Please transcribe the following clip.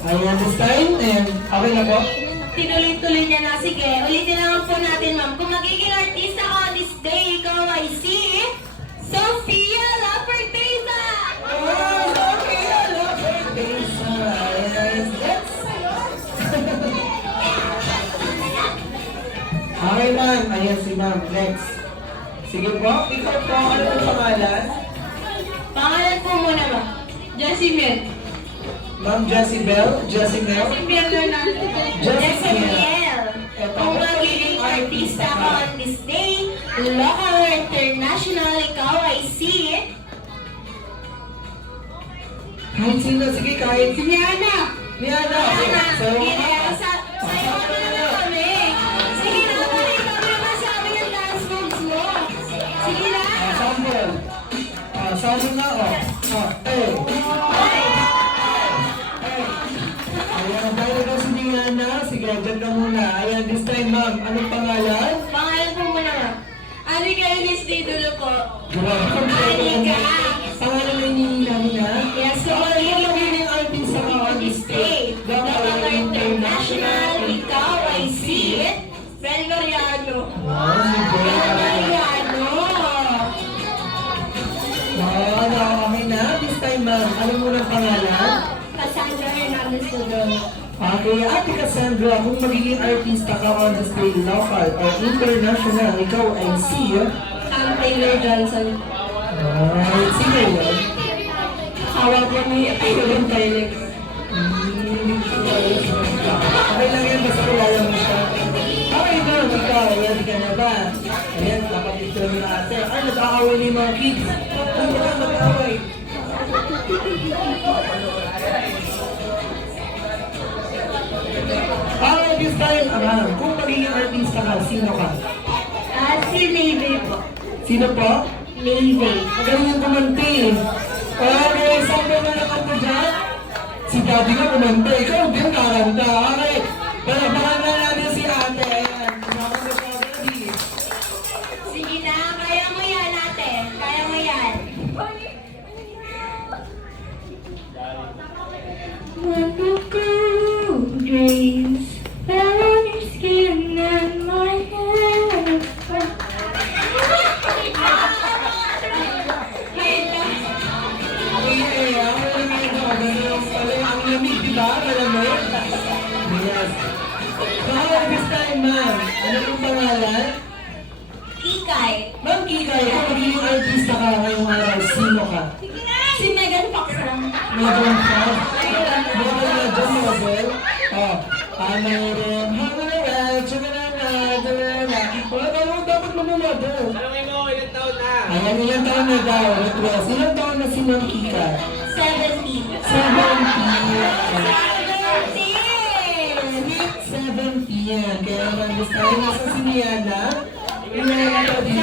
Ayan, this time, and okay na po? Tinuloy-tuloy niya na. Sige, ulitin naman po natin, ma'am. Kung magiging artista ka on this day, ikaw ay si Sofia Laperteza! Oh, okay, hello, birthday sa ayan. Yes! Okay, ma'am. Ayan si ma'am. Next. Sige po, ikaw po, ano ang pangalan? Pangalan po muna, ma'am. Jessie Miel. Ma'am Jessie Bell? Jessie Mel? Miel Hernandez. Jessie Miel. Miel. Kung magiging artista ka on this day, local or international, ikaw ay si Kahit sino, sige, kahit si Rihanna. Rihanna. Rihanna. So, Sayo mo na lang kami. Sige na, kami kami masabi ng dance moves mo. Sige na. sample. Sample na, oh. Hey. Ayan, tayo na si Rihanna. Sige, dyan ka muna. Ayan, this time, ma'am, anong pangalan? Pangalan po muna, ma'am. Anika Elis Day Dulo po. Anika. Pangalan na hinihila mo na? Yes, so Yung magiging artist sa mga this day, local or international, ikaw ay si Bel Mariano. Oh, si Bel Bel Mariano. Mariano. Okay na. This time, ma'am, ano mo ng pangalan? Cassandra Hernandez Dulo. Okay, Ate Cassandra, kung magiging artista ka on the stage, local or international, ikaw ay si... Sam Taylor Johnson. Alright, sino yun? Hawak mo ni Taylor Taylor. Okay lang yan, basta kilala mo siya. Okay, girl, ikaw, ready ka na ba? Ayan, kapatid mo na ate. Ay, nag-aaway ni mga kids. Ano ba nag-aaway? Alright, this time, kung magiging artista ka, sino ka? Si Navy po. Sino po? Navy. Magaling yung kumante. Okay, sabi na naman ko dyan. Si Daddy ka kumante. Ikaw din karanta. Okay. Palabakan na natin si ate. Ayan. Kumama na siya, Daddy. Sige na, kaya mo yan ate. Kaya mo yan. When the cool dreams fell on your skin and my head. Okay, ako lang ngayon ako. Ganun pala ang lamig, diba? Alam mo? Yes. So, this time, ma'am. Ano yung pangalan? Kikay. Ma'am Kikay, kung magiging artista ka ngayong araw, sino ka? Si Megan Fox lang. Megan Fox? Megan na John Nobel? Oh. Mayroon hanggang tsumanana. Wala ka naman dapat mamunod. Tanungin mo, ilang taon na? Ayan, ilang taon na daw? Retros. Ilang taon na si Ma'am Kikay? 70. 70. Kaya naman gusto rin nasa si Rihanna. Rihanna pa din.